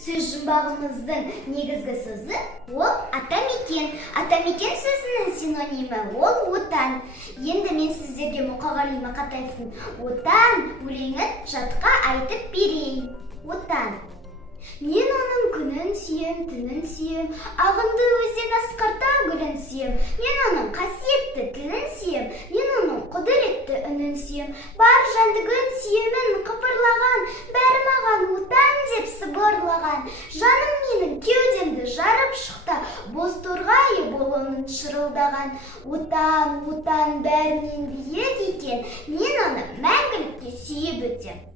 сөз жұмбағымыздың негізгі сөзі ол атамекен. Атамекен сөзінің синонимі ол отан. Енді мен сіздерге Мұқағали Мақатаевтың «Отан» өлеңін жатқа айтып берейін. Отан. Мен оның күнін сүйем, түнін сүйем, ағынды өзен асқарта гүлін сүйем. Мен оның қасиетті тілін сүйем, мен оның құдіретті үнін сүйем. Бар жәндігін сүйемін қыпырлаған, бәрі маған отан деп сыбырлаған. Жаным менің кеудемді жарып шықты, боз торғайы бол оның шырылдаған. Отан, отан бәрінен биік екен, мен оны мәңгілікке сүйіп өтем.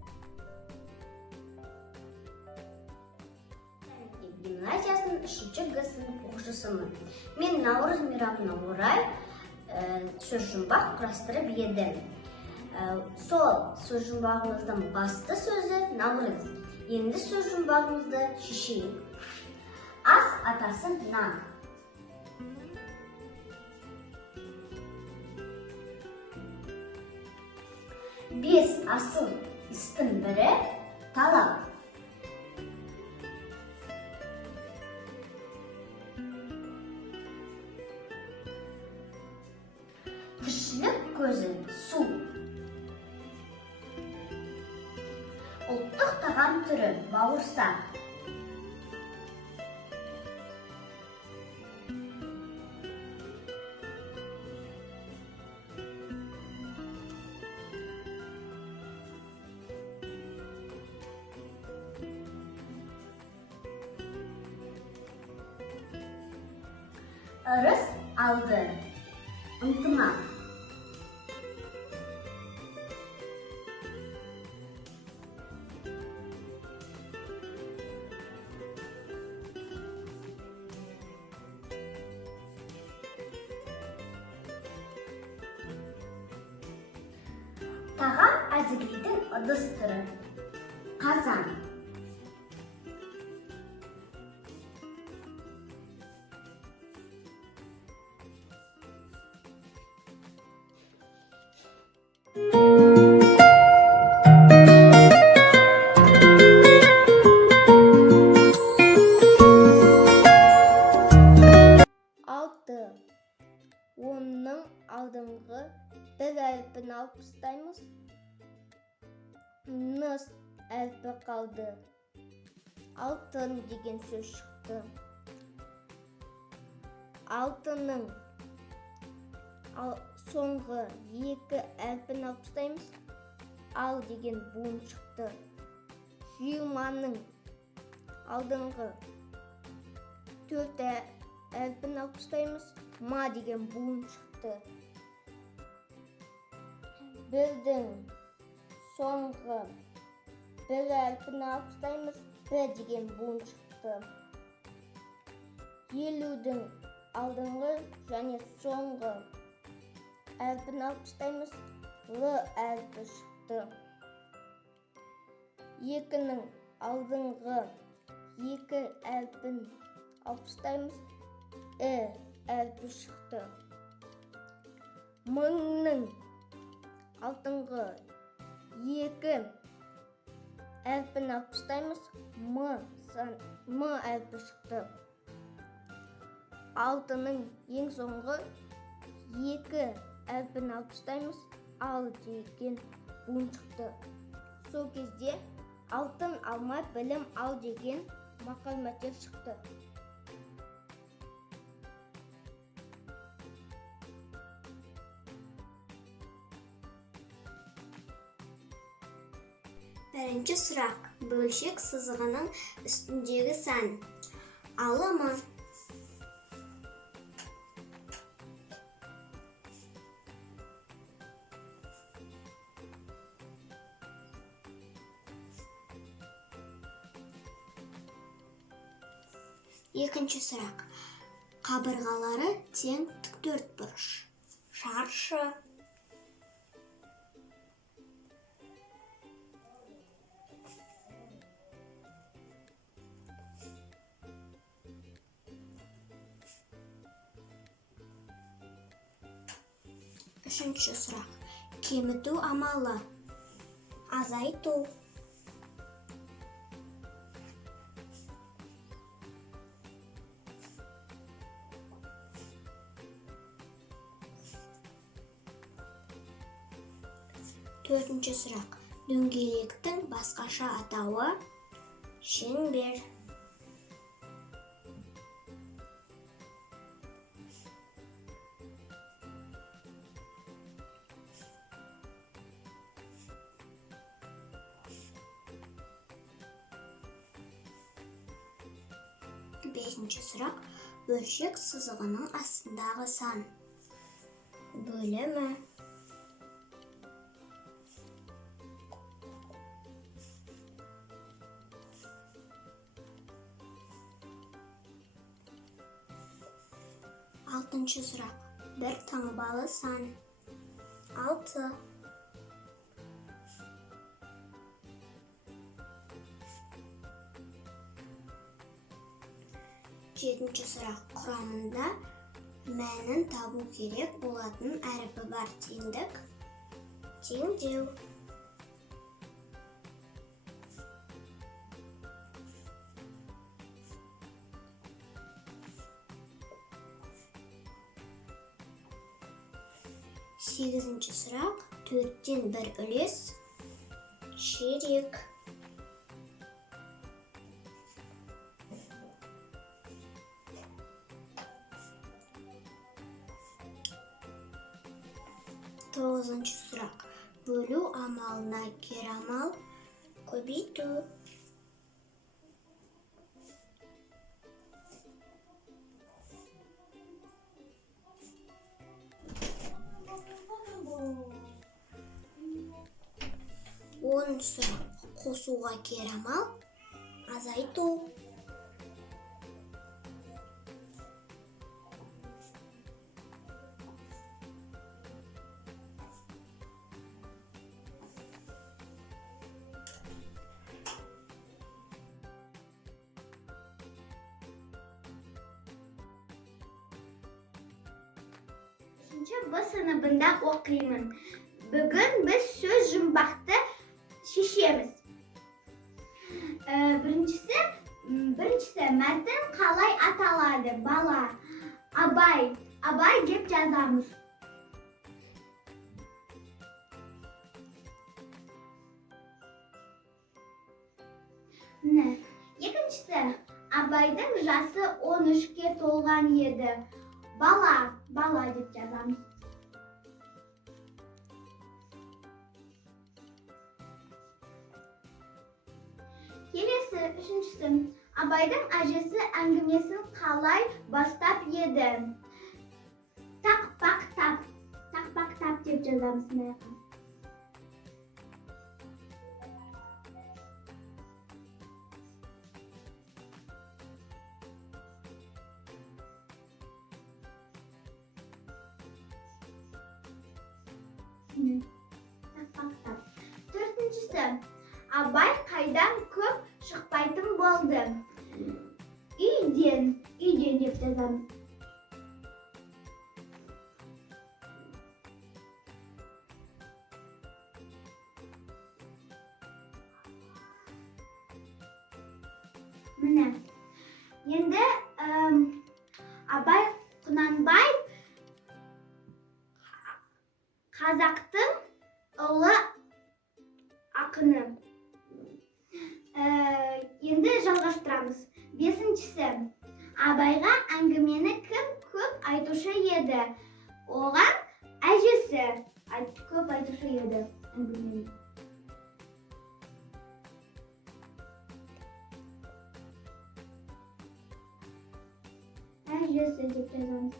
Гимназиясының 3-ші Г сынып оқушысымын. Мен Наурыз мейрамына орай сөз жұмбақ құрастырып едім. Сол сөз жұмбағымыздың басты сөзі Наурыз. Енді сөз жұмбағымызды шешейік. Ас атасы нан. Бес асыл істің бірі талап. Тіршілік көзі су. Ұлттық тағам түрі бауырсақ. Ырыс алды. Ынтымақ. Тағам әзірлейтін ыдыс түрі қазан. Алты. Оның алдыңғы бір әрпін алып тастаймыз. Ныс әрпі қалды. Алтын деген сөз шықты. Алтының соңғы екі әрпін алып тастаймыз. Ал деген буын шықты. Жиырманың алдыңғы төрт әрпін алып тастаймыз. Ма деген буын шықты. Бірдің соңғы бір әрпін алып тастаймыз. Б деген буын шықты. Елудің алдыңғы және соңғы әрпін алып тастаймыз. Л әрпі шықты. Екінің алдыңғы екі әрпін алып тастаймыз. Әрпі шықты. Мыңның алдыңғы екі әрпін алып тастаймыз. М әрпі шықты. Алтының ең соңғы екі әрпін алып тастаймыз. Ал деген буын шықты. Сол кезде алтын алма білім ал деген мақал мәтел шықты. Бірінші сұрақ. Бөлшек сызығының үстіндегі сан. Алымы. Екінші сұрақ. Қабырғалары тең тіктөртбұрыш. Шаршы. Үшінші сұрақ. Кеміту амалы. Азайту. Төртінші сұрақ. Дөңгелектің басқаша атауы? Шеңбер. Бесінші сұрақ. Бөлшек сызығының астындағы сан? Бөлімі. Алтыншы сұрақ. Бір таңбалы сан? 6. Жетінші сұрақ. Құрамында мәнін табу керек болатын әріпі бар? Теңдік, теңдеу. Сегізінші сұрақ. 4-тен 1 үлес? Ширек. Тоғызыншы сұрақ. Бөлу амалына керамал? Көбейту. Оныншы сұрақ. Қосуға керамал? Азайту. B sınıfında okuyayım. Bugün biz söz жұмбақты шешеміз. Біріншісі мәтін қалай аталады? Бала. Абай деп жазамыз. Екіншісі, Абайдың жасы 13-ке толған еді. Бала деп жазамыз. Келесі, үшіншісі, Абайдың әжесі әңгімесін қалай бастап еді? Тақпақтап деп жазамыз. Төртіншісі, Абай қайдан көп шықпайтын болды? Үйден деп жазамыз. Енді Абай Құнанбаев қазақтың ұлы ақыны. Енді жалғастырамыз. Бесіншісі, Абайға әңгімені кім көп айтушы еді? Оған әжесі көп айтушы еді әңгімені. Әжесі деп жазамыз.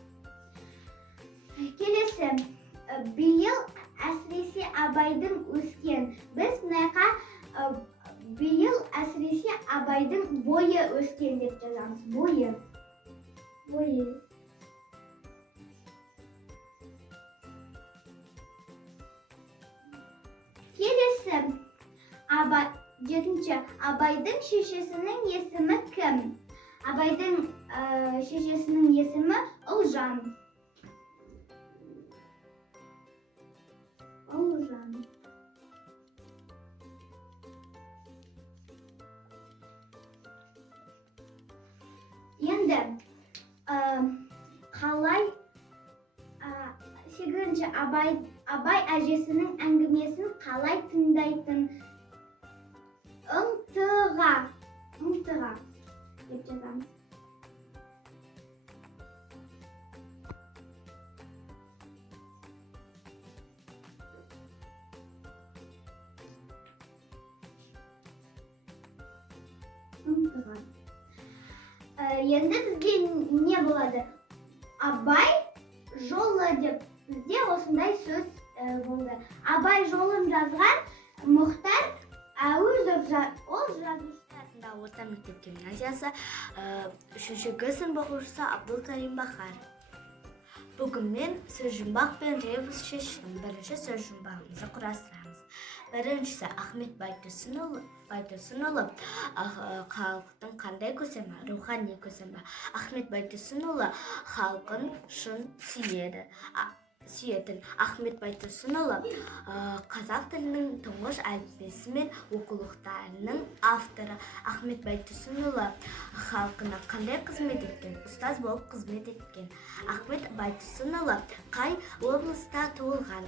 Келесі, биыл әсіресе Абайдың өскен. Біз мынайға биыл әсіресе Абайдың бойы өскен деп жазамыз. Бойы. Келесі, жетінші, Абайдың шешесінің есімі кім? Абайдың шешесінің есімі Ұлжан. Енді қалай сегізінші Абай әжесінің әңгімесін қалай тыңдайтын? Ынтыға деп жазамыз. Енді бізге не болады? Абай жолы деп бізде осындай сөз болды. Абай жолын жазған Мұхтар Әуезов, ол жазушыларында орта мектеп гимназиясы 3-ші сынып оқушысы Абдулкарим Бахар. Бүгін мен сөз жұмбақ пен ребус шештім. Бірінші сөз жұмбағымызды құрастырамыз. Біріншісі Ахмет Байтұрсынұлы халықтың қандай көсемі, рухани көсемі. Ахмет Байтұрсынұлы халқын шын сүйетін. Ахмет Байтұрсынұлы қазақ тілінің тұңғыш әліппесі мен оқулықтарының авторы. Ахмет Байтұрсынұлы халқына қандай қызмет еткен? Ұстаз болып қызмет еткен. Ахмет Байтұрсынұлы қай облыста туылған?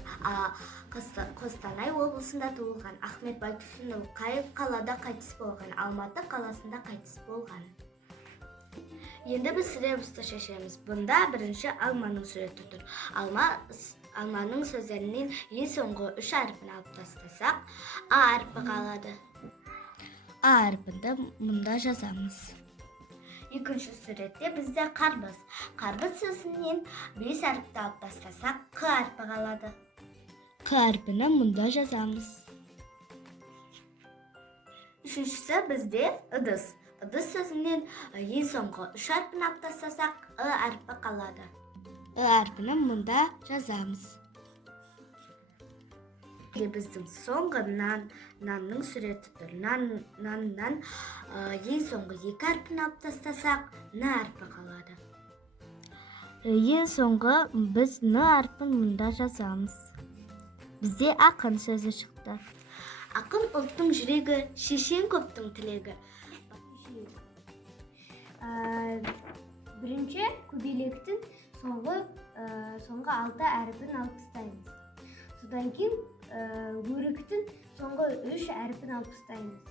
Қостанай облысында туылған. Ахмет Байтұрсынұлы қай қалада қайтыс болған? Алматы қаласында қайтыс болған. Енді біз ребусты шешеміз. Бұнда бірінші алманың суреті тұр. Алманың сөздерінен ең соңғы 3 әрпін алып тастасақ, А әрпі қалады. А әрпінді мұнда жазамыз. Екінші суретте бізде қарбыз. Қарбыз сөзінен 5 әріпті алып тастасақ, Қ әрпі қалады. Қ әрпіні мұнда жазамыз. Үшіншісі бізде ыдыс. Ыдыс сөзінен ең соңғы 3 әрпін алып тастасақ, Ы әрпі қалады. Ы әрпіні мұнда жазамыз. Біздің соңғы нанның суреті тұр. Наннан ең соңғы 2 әрпін алып тастасақ, Н әрпі қалады. Ең соңғы біз Н әрпін мұнда жазамыз. Бізде ақын сөзі шықты. Ақын ұлттың жүрегі, шешен көптің тілегі. Бірінші көбелектің соңғы 6 әрпін алып тастаймыз. Содан кейін өріктің соңғы 3 әрпін алып тастаймыз.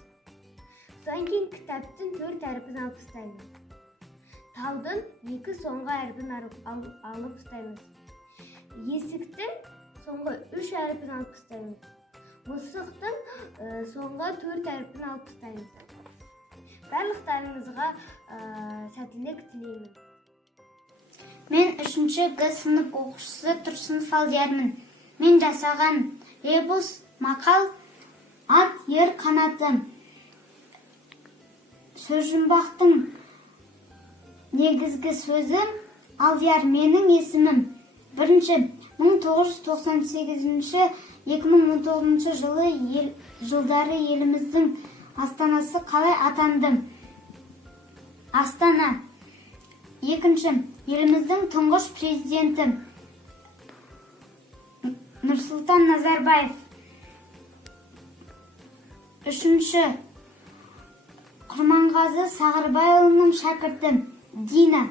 Содан кейін кітаптың 4 әрпін алып тастаймыз. Таудың 2 соңғы әрпін алып тастаймыз. Есіктің соңғы 3 әрпін алып тастаймыз. Мысықтың соңғы 4 әрпін алып тастаймыз. Барлықтарыңызға сәттілік тілеймін. Мен 3-ші сынып оқушысы Тұрсын Фалдиярмын. Мен жасаған ребус мақал ат ер қанаты. Сөз жұмбақтың негізгі сөзі Алдияр менің есімім. Бірінші 1998-2019 жылдары еліміздің астанасы қалай атанды? Астана. Екінші, еліміздің тұңғыш президенті Нұрсұлтан Назарбаев. Үшінші, Құрманғазы Сағырбайұлының шәкірті Дина.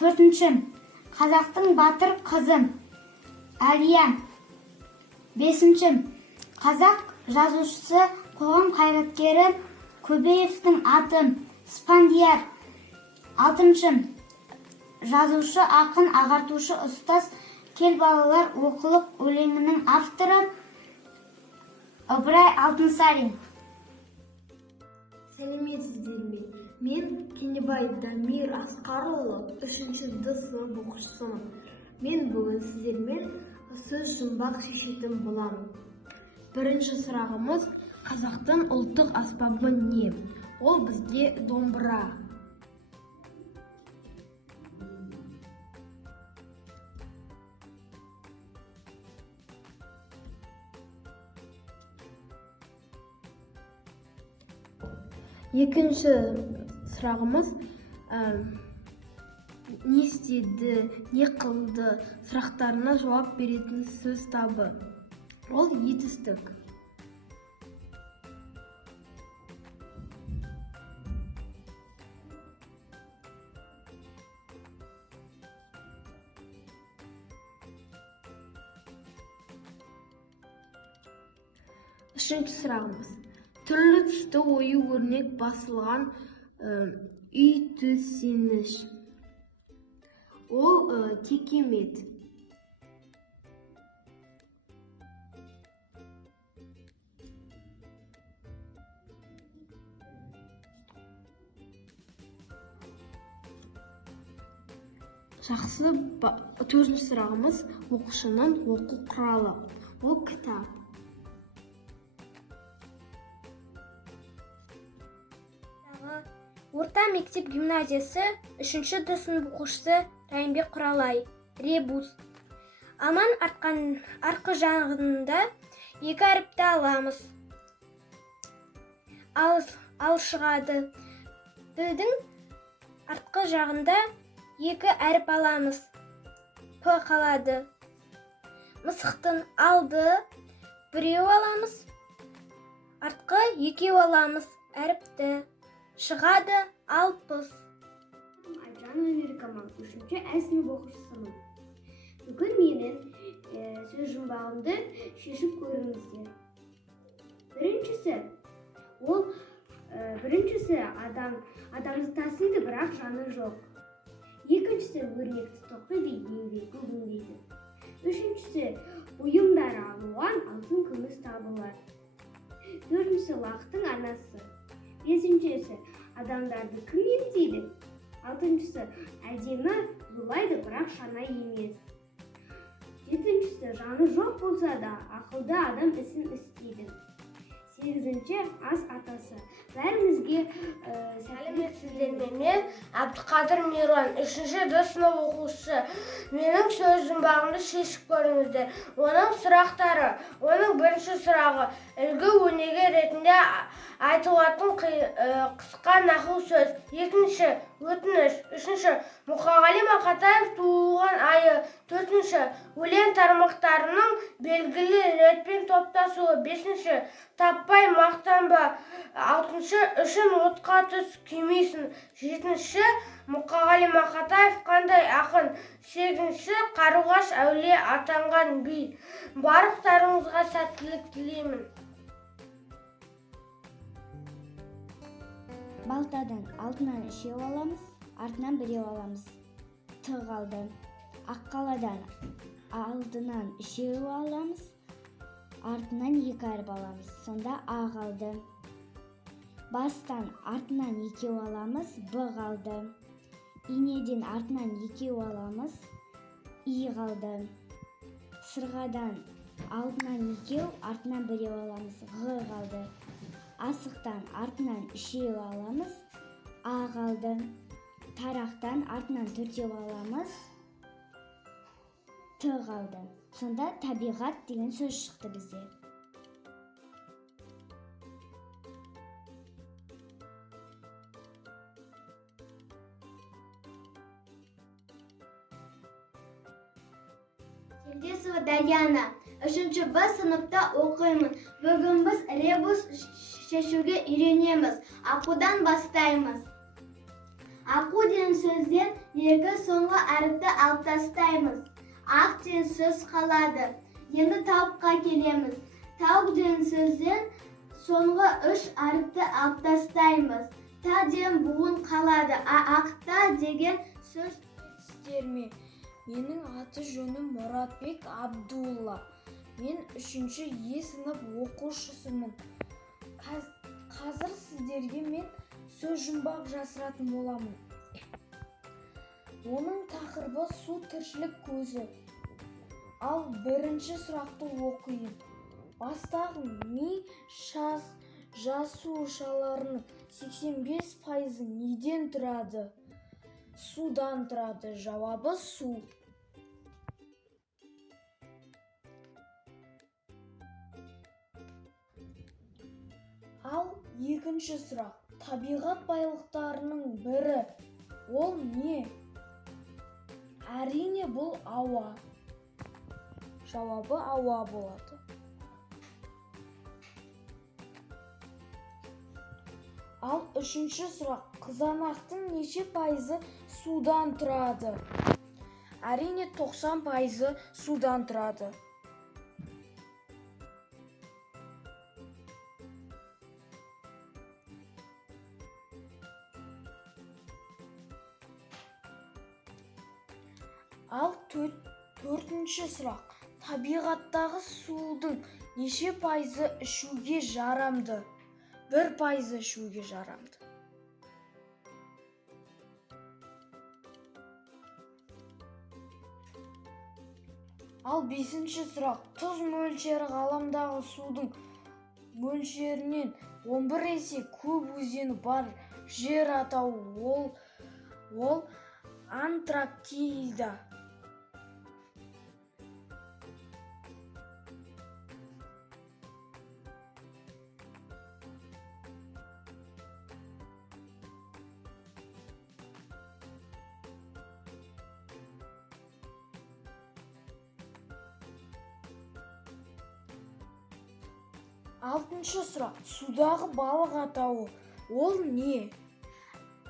Төртінші, қазақтың батыр қызы Әлия. Бесінші, қазақ жазушысы қоғам қайраткері Көбеевтің аты Спандияр. Алтыншы, жазушы, ақын, ағартушы, ұстаз Кел балалар оқылық өлеңінің авторы Ыбырай Алтынсарин. Сәлеметсіздер ме? Мен Кенебай Дамир Асқарұлы 3-ші сынып оқушысымын. Мен бүгін сіздермен сөз жұмбақ шешетін боламын. Бірінші сұрағымыз: қазақтың ұлттық аспабы не? Ол бізге домбыра. Екінші сұрағымыз: не істеді, не қылды сұрақтарына жауап беретін сөз табы. Ол етістік. Үшінші сұрағымыз. Түрлі түсті ою өрнек басылған үй төсеніш. Ол текемет. Жақсы, төртінші сұрағымыз. Оқушының оқу құралы. Ол кітап. Орта мектеп гимназиясы 3-ші сынып оқушысы Райымбек Құралай. Ребус. Аман арқы жағында 2 әріпті аламыз. Ал шығады. Білдің артқы жағында 2 әріп аламыз. П қалады. Мысықтың алды 1 аламыз. Артқы 2 аламыз. Әріпті. Шығады 60. Айжан Өнеркамал, 3-ші сынып оқушысымын. Бүгін менің сөз жұмбағымды шешіп көріңіздер. Біріншісі адамды тасиды, бірақ жаны жоқ. Екіншісі өрнекті тоқиды, еңбегі өнбейді. Үшіншісі бұйымдар алуан алтын күміс табылады. Төртіншісі лақтың анасы. Бесіншісі адамдарды кім емдейді? Алтыншысы әдемі зулайды, бірақ шана емес. Жетіншісі жаны жоқ болса да ақылды адам ісін істейді. Сегізінші ас атасы. Бәрімізге сәлеметсіздер, мен Әбдіқадыр Мирон, 3-ші сынып оқушысы. Менің сөз жұмбағымды шешіп көріңіздер. Оның сұрақтары. Оның бірінші сұрағы үлгі өнеге ретінде айтылатын қысқа нақыл сөз. Екінші өтініш. Үшінші Мұқағали Мақатаев туылған айы. Төртінші өлең тармақтарының белгілі ретпен топтасуы. Бесінші таппай мақтанба. Алтыншы үшін отқа түс күймейсің. Жетінші Мұқағали Мақатаев қандай ақын. Сегізінші қарлығаш әулие атанған би. Барлықтарыңызға сәттілік тілеймін. Балтадан алдынан 3 аламыз, артынан 1 аламыз. Т қалды. Аққаладан алдынан 3 аламыз, артынан 2 әріп аламыз. Сонда А қалды. Бастан артынан 2 аламыз, Б қалды. Инеден артынан 2 аламыз, И қалды. Сырғадан алдынан 2, артынан 1 аламыз, Г қалды. Асықтан артынан 3 аламыз, А қалды. Тарақтан артынан 4 аламыз, Т қалды. Сонда табиғат деген сөз шықты бізде. Келдесова Даяна, 3-ші Б сыныпта оқимын. Бүгін біз ребус шешуге үйренеміз. Ақудан бастаймыз. Ақу деген сөзден 2 соңғы әріпті алып тастаймыз. Ақ деген сөз қалады. Енді тауыққа келеміз. Тауық деген сөзден соңғы 3 әріпті алып тастаймыз. Та деген буын қалады. Ақта деген сөз. Сіздерме, менің аты жөнім Мұратбек Абдулла. Мен 3-ші сынып оқушысымын. Қазір сіздерге мен сөз жұмбақ жасыратын боламын. Оның тақырыбы су тіршілік көзі. Ал бірінші сұрақты оқиын. Бастағы ми жасушаларының 85% неден тұрады? Судан тұрады. Жауабы су. Ал екінші сұрақ. Табиғат байлықтарының бірі. Ол не? Әрине бұл ауа. Жауабы ауа болады. Ал үшінші сұрақ. Қызанақтың неше пайызы судан тұрады? Әрине 90% судан тұрады. Ал төртінші сұрақ. Табиғаттағы судың неше пайызы ішуге жарамды? 1% ішуге жарамды. Ал 5-ші сұрақ. Тұз мөлшері ғаламдағы судың мөлшерінен 11 есе көп өзені бар жер атауы ол Антарктида. Алтыншы сұрақ. Судағы балық атауы ол не?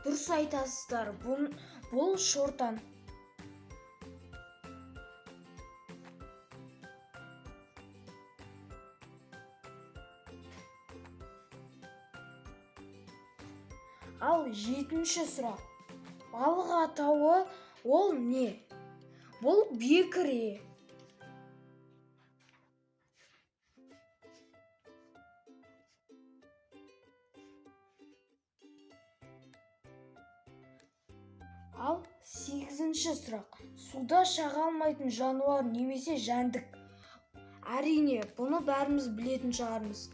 Дұрыс айтасыздар, бұл шортан. Ал 7-ші сұрақ. Балық атауы ол не? Бұл бекіре. Ал 8-ші сұрақ. Суда шаға алмайтын жануар немесе жәндік. Әрине, бұны бәріміз білетін шығармыз.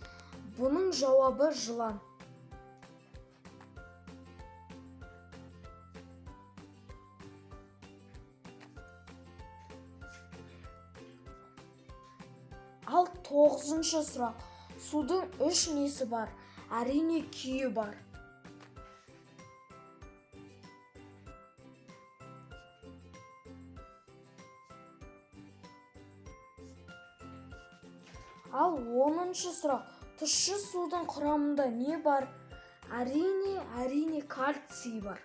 Бұның жауабы жылан. Ал 9-шы сұрақ. Судың 3 несі бар? Әрине, күйі бар. Ал 10-шы сұрақ. Тұщы судың құрамында не бар? Әрине кальций бар.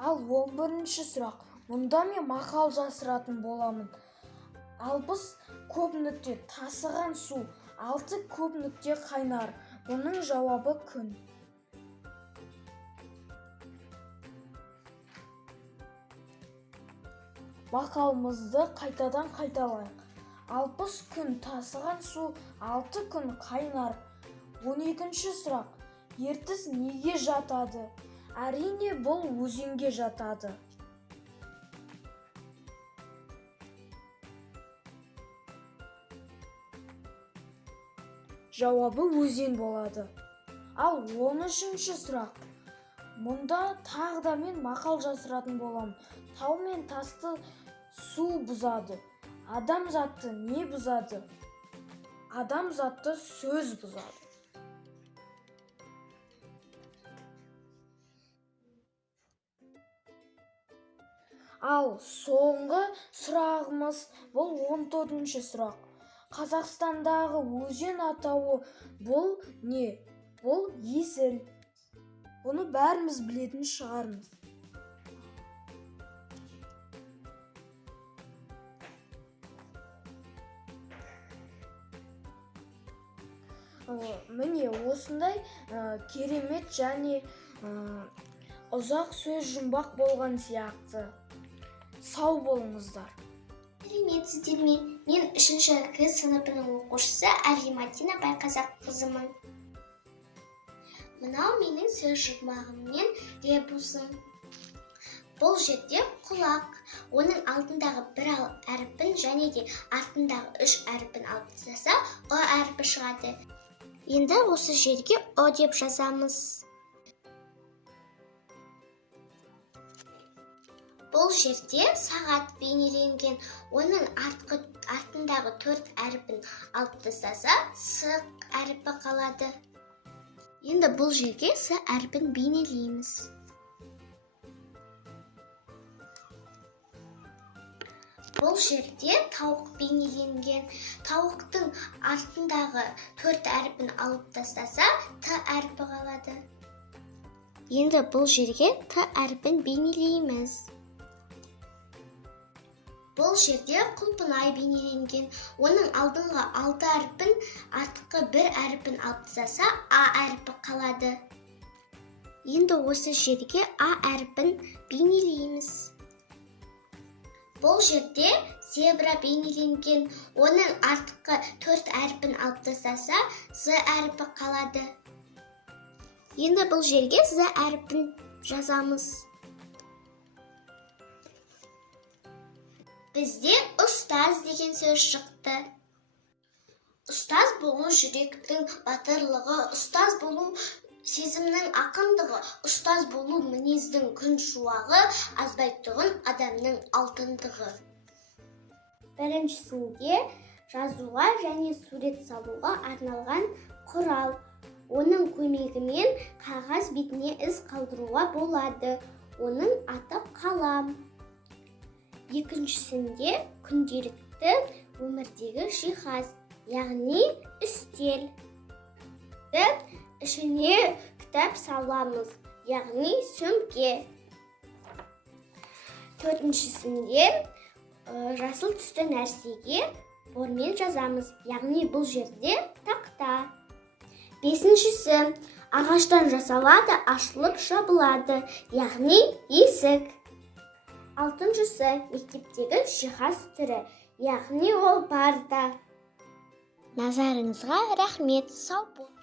Ал 11-ші сұрақ. Мұнда мен мақал жасыратын боламын. 60 көп нүкте тасыған су, 6 көп нүкте қайнар. Бұның жауабы күн. Мақалымызды қайтадан қайталайық. 60 күн тасыған су, 6 күн қайнар. 12-ші сұрақ. Ертіс неге жатады? Әрине, бұл өзенге жатады. Жауабы өзен болады. Ал 13-ші сұрақ. Мұнда тағы да мен мақал жасыратын боламын. Тау мен тасты су бұзады. Адам затты не бұзады? Адам затты сөз бұзады. Ал соңғы сұрағымыз бұл 14-ші сұрақ. Қазақстандағы өзен атауы бұл не? Бұл Есіл. Бұны бәріміз білетін шығармыз. Міне осындай керемет және ұзақ сөз жұмбақ болған сияқты. Сау болыңыздар. Сәлеметсіздер ме? Мен 3-ші К сыныбының оқушысы Алиматина Байқазақ қызымын. Мынау менің сөз жұмбағым мен ребусым. Бұл жерде құлақ. Оның алдындағы бір әріпін және де артындағы 3 әріпін алып тастаса, О әріпі шығады. Енді осы жерге О деп жазамыз. Бұл жерде сағат бейнеленген. Оның артындағы 4 әріпін алып тастаса, С әріпі қалады. Енді бұл жерге С әріпін бейнелейміз. Бұл жерде тауық бейнеленген. Тауықтың артындағы 4 әріпін алып тастаса, Т әріпі қалады. Енді бұл жерге Т әріпін бейнелейміз. Бұл жерде құлпынай бейнеленген. Оның алдыңғы 6 әріпін, артқы 1 әріпін алып тастаса, А әріпі қалады. Енді осы жерге А әріпін бейнелейміз. Бұл жерде зебра бейнеленген. Оның артқы 4 әріпін алып тастаса, З әріпі қалады. Енді бұл жерге З әріпін жазамыз. Бізде ұстаз деген сөз шықты. Ұстаз болу жүректің батырлығы, ұстаз болу сезімнің ақындығы, ұстаз болу мінездің күн шуағы, азбайтұғын адамның алтындығы. Біріншісінде жазуға және сурет салуға арналған құрал. Оның көмегімен қағаз бетіне із қалдыруға болады. Оның аты қалам. Екіншісінде күнделікті өмірдегі жиһаз, яғни үстел. Ішіне кітап саламыз, яғни сөмке. Төртіншісінде жасыл түсті нәрсеге бормен жазамыз, яғни бұл жерде тақта. Бесіншісі ағаштан жасалады, ашылып жабылады, яғни есік. Алтыншысы мектептегі жиһаз түрі, яғни ол парта. Назарыңызға рахмет, сау бол.